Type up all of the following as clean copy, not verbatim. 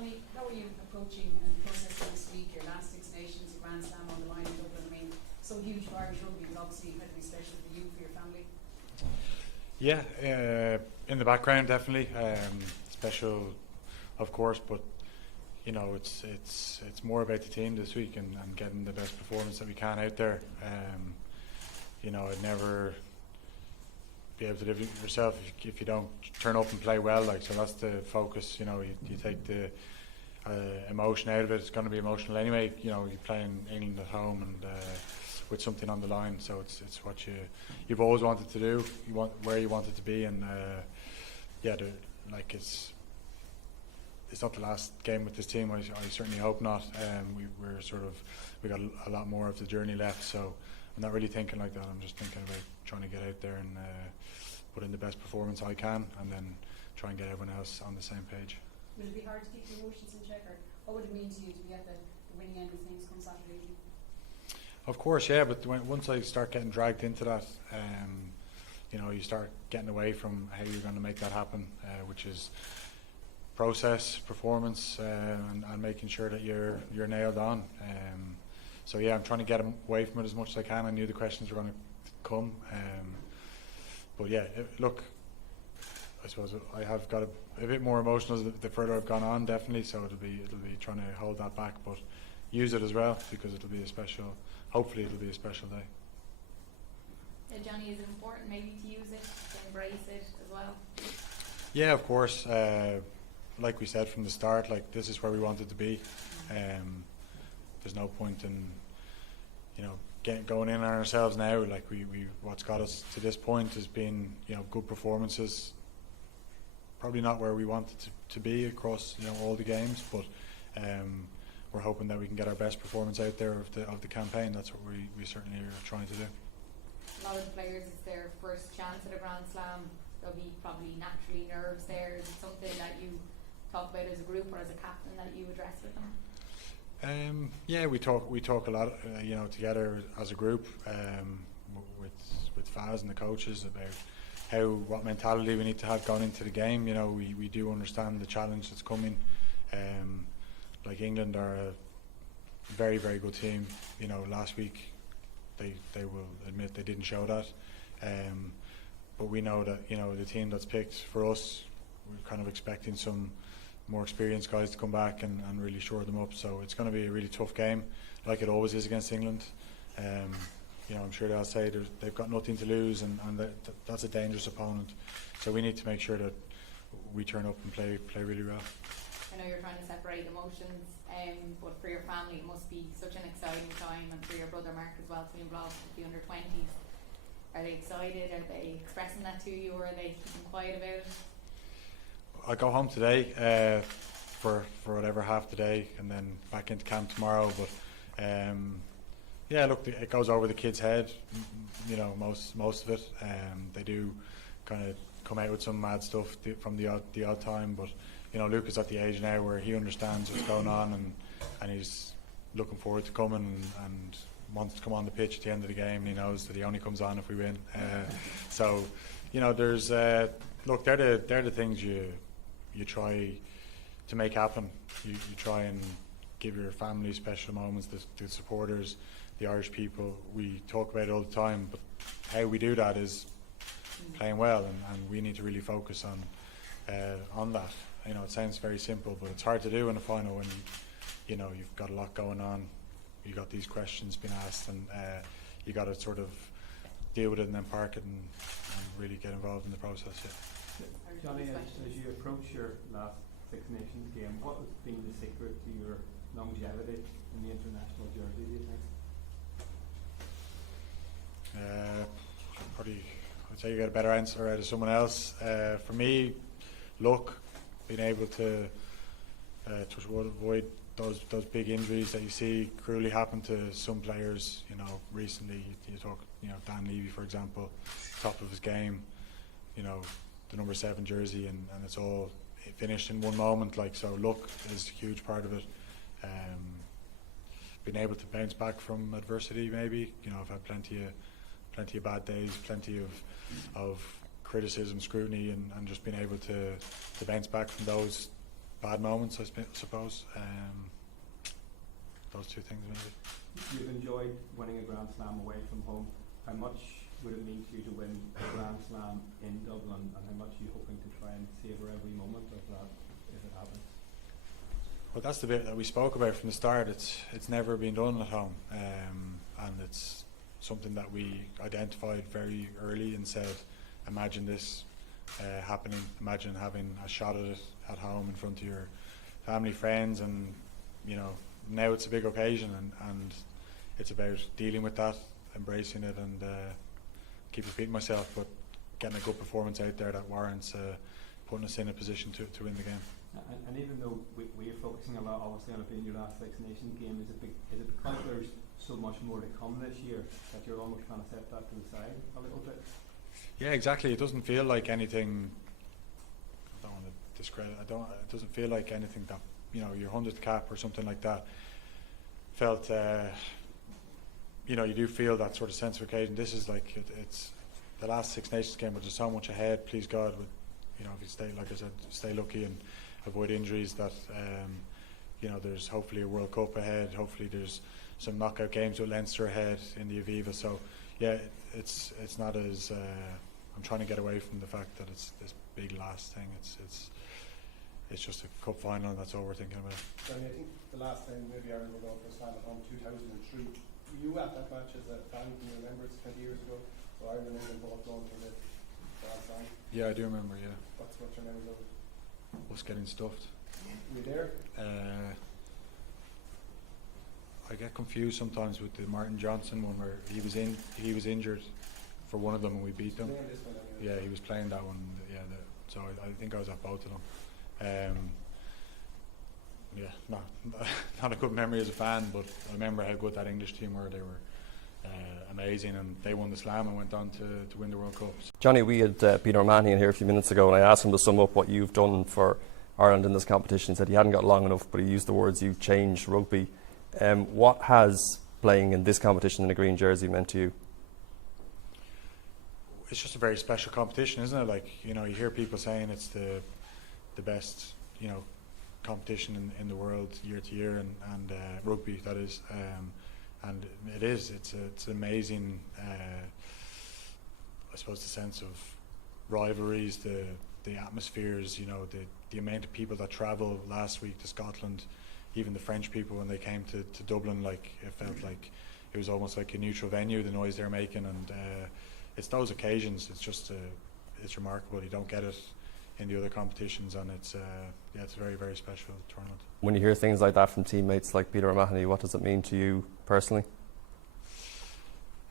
Johnny, how are you approaching and processing this week? Your last Six Nations, your Grand Slam on the line in Dublin. I mean, so huge for Irish rugby, but obviously incredibly special for you, for your family. Yeah, in the background definitely special, of course, but you know it's more about the team this week and getting the best performance that we can out there. You know, I'd never be able to live it yourself if you don't turn up and play well. Like, so that's the focus. You know, you take the emotion out of it. It's going to be emotional anyway. You know, you're playing England at home and with something on the line. So it's what you've always wanted to do. You want where you wanted to be, and yeah, like it's not the last game with this team. I certainly hope not. We got a lot more of the journey left. So I'm not really thinking like that. I'm just thinking about trying to get out there and put in the best performance I can, and then try and get everyone else on the same page. Will it be hard to keep your emotions in check, or what would it mean to you to be at the winning end of things come Saturday evening? Of course, yeah, but once I start getting dragged into that, you know, you start getting away from how you're going to make that happen, which is process, performance, and making sure that you're nailed on. So yeah, I'm trying to get away from it as much as I can. I knew the questions were going to come, but yeah, look, I suppose I have got a bit more emotional the further I've gone on, definitely. So it'll be trying to hold that back, but use it as well, because it'll be a special. Hopefully, it'll be a special day. Johnny, is it important maybe to use it, to embrace it as well? Yeah, of course. Like we said from the start, like this is where we wanted to be. There's no point in, you know, going in on ourselves now. Like we what's got us to this point has been, you know, good performances. Probably not where we wanted to be across, you know, all the games, but we're hoping that we can get our best performance out there of the campaign. That's what we certainly are trying to do. A lot of the players, it's their first chance at a Grand Slam. There'll be probably naturally nerves there. Is it something that you talk about as a group or as a captain that you address with them? Yeah, we talk a lot, you know, together as a group, with Faz and the coaches about what mentality we need to have going into the game. You know, we do understand the challenge that's coming. Like England are a very, very good team. You know, last week they will admit they didn't show that, but we know that, you know, the team that's picked for us, we're kind of expecting some more experienced guys to come back and really shore them up. So it's going to be a really tough game, like it always is against England. You know, I'm sure they'll say they've got nothing to lose, and that's a dangerous opponent. So we need to make sure that we turn up and play really well. I know you're trying to separate emotions, but for your family it must be such an exciting time, and for your brother Mark as well to be involved with the under-20s. Are they excited? Are they expressing that to you, or are they keeping quiet about it? I go home today for whatever half the day, and then back into camp tomorrow. But yeah, look, it goes over the kids' head. You know, most of it. They do kind of come out with some mad stuff from the odd time, but you know, Luke is at the age now where he understands what's going on, and he's looking forward to coming and wants to come on the pitch at the end of the game. He knows that he only comes on if we win. So, you know, there's look, they're the things you try to make happen. You try and give your family special moments, the supporters, the Irish people. We talk about it all the time, but how we do that is playing well, and we need to really focus on that. You know, it sounds very simple, but it's hard to do in a final when you know you've got a lot going on. You got these questions being asked, and you got to sort of deal with it and then park it and really get involved in the process. Yeah. Johnny, as you approach your last Six Nations game, what has been the secret to your longevity in the international jersey, do you think? Probably, I'd say you get a better answer out of someone else. For me, luck, being able to avoid those big injuries that you see cruelly happen to some players. You know, recently you talk, you know, Dan Levy, for example, top of his game. You know, the number 7 jersey, and it's all finished in one moment. Like, so luck is a huge part of it. Being able to bounce back from adversity, maybe. You know, I've had plenty of bad days, plenty of criticism, scrutiny, and just being able to bounce back from those bad moments, I suppose. Those two things maybe. You've enjoyed winning a Grand Slam away from home. How much would it mean to you to win a Grand Slam in Dublin, and how much are you hoping to try and savour every moment of that if it happens? Well, that's the bit that we spoke about from the start. It's never been done at home, and it's something that we identified very early and said, imagine this happening. Imagine having a shot at it at home in front of your family, friends, and now it's a big occasion, and it's about dealing with that, embracing it, and keep repeating myself, but getting a good performance out there that warrants putting us in a position to win the game. And even though we're focusing a lot, obviously, on it being your last Six Nations game, is it because there's so much more to come this year that you're almost trying to set that to the side a little bit? Yeah, exactly. It doesn't feel like anything. I don't want to discredit. It doesn't feel like anything that your 100th cap or something like that felt. You do feel that sort of sense of occasion. This is like it's the last Six Nations game, but there's so much ahead. Please God, with if you stay, like I said, stay lucky and avoid injuries. That there's hopefully a World Cup ahead. Hopefully there's some knockout games with Leinster ahead in the Aviva. So yeah, it's not as I'm trying to get away from the fact that it's this big last thing. It's just a cup final, and that's all we're thinking about. Johnny, I think the last time maybe Ireland were going for a slam at home, 2003. Were you at that match as a fan? Can you remember? It's 20 years ago. So Ireland and England both going for the Grand Slam. Yeah, I do remember. Yeah. What's your memory of it? Us getting stuffed. Were you there? I get confused sometimes with the Martin Johnson one where he was injured for one of them and we beat them. This one anyway. Yeah, he was playing that one. Yeah, so I think I was at both of them. Yeah, not a good memory as a fan, but I remember how good that English team were. They were amazing, and they won the Slam and went on to win the World Cup. Johnny, we had Peter O'Mahony in here a few minutes ago, and I asked him to sum up what you've done for Ireland in this competition. He said he hadn't got long enough, but he used the words, you've changed rugby. What has playing in this competition in a green jersey meant to you? It's just a very special competition, isn't it? Like, you hear people saying it's the best, competition in the world year to year, and rugby, that is. And it is. It's amazing. I suppose the sense of rivalries, the atmospheres. The amount of people that travel last week to Scotland, even the French people when they came to Dublin, like it felt like it was almost like a neutral venue. The noise they're making, and it's those occasions. It's just it's remarkable. You don't get it in the other competitions, and it's a very, very special tournament. When you hear things like that from teammates like Peter O'Mahony, what does it mean to you personally?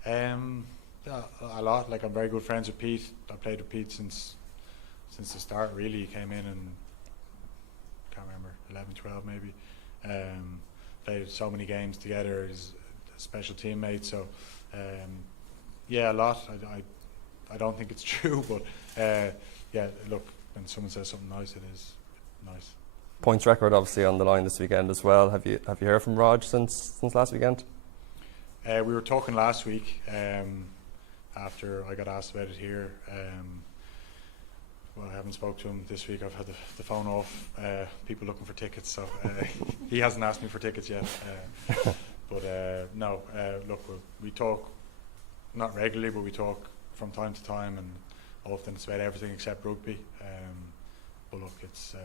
Yeah, a lot. Like, I'm very good friends with Pete. I played with Pete since the start. Really, he came in and can't remember 11, 12 maybe. Played so many games together. He's a special teammate. So yeah, a lot. I don't think it's true, but yeah, look, when someone says something nice, it is nice. Points record obviously on the line this weekend as well. Have you heard from Rog since last weekend? We were talking last week after I got asked about it here. Well, I haven't spoke to him this week. I've had the phone off. People looking for tickets, so he hasn't asked me for tickets yet. But no, look, we talk not regularly, but we talk from time to time, and often it's about everything except rugby. But look, it's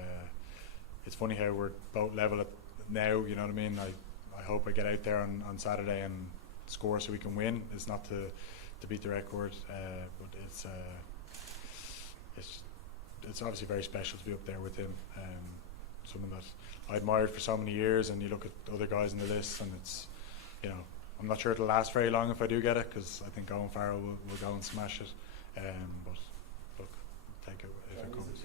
funny how we're both level at now. You know what I mean? I hope I get out there on Saturday and score so we can win. It's not to beat the record, but it's obviously very special to be up there with him. Someone that I admired for so many years, and you look at other guys in the list, and it's, I'm not sure it'll last very long if I do get it, because I think Owen Farrell will go and smash it. But look, take it if it comes.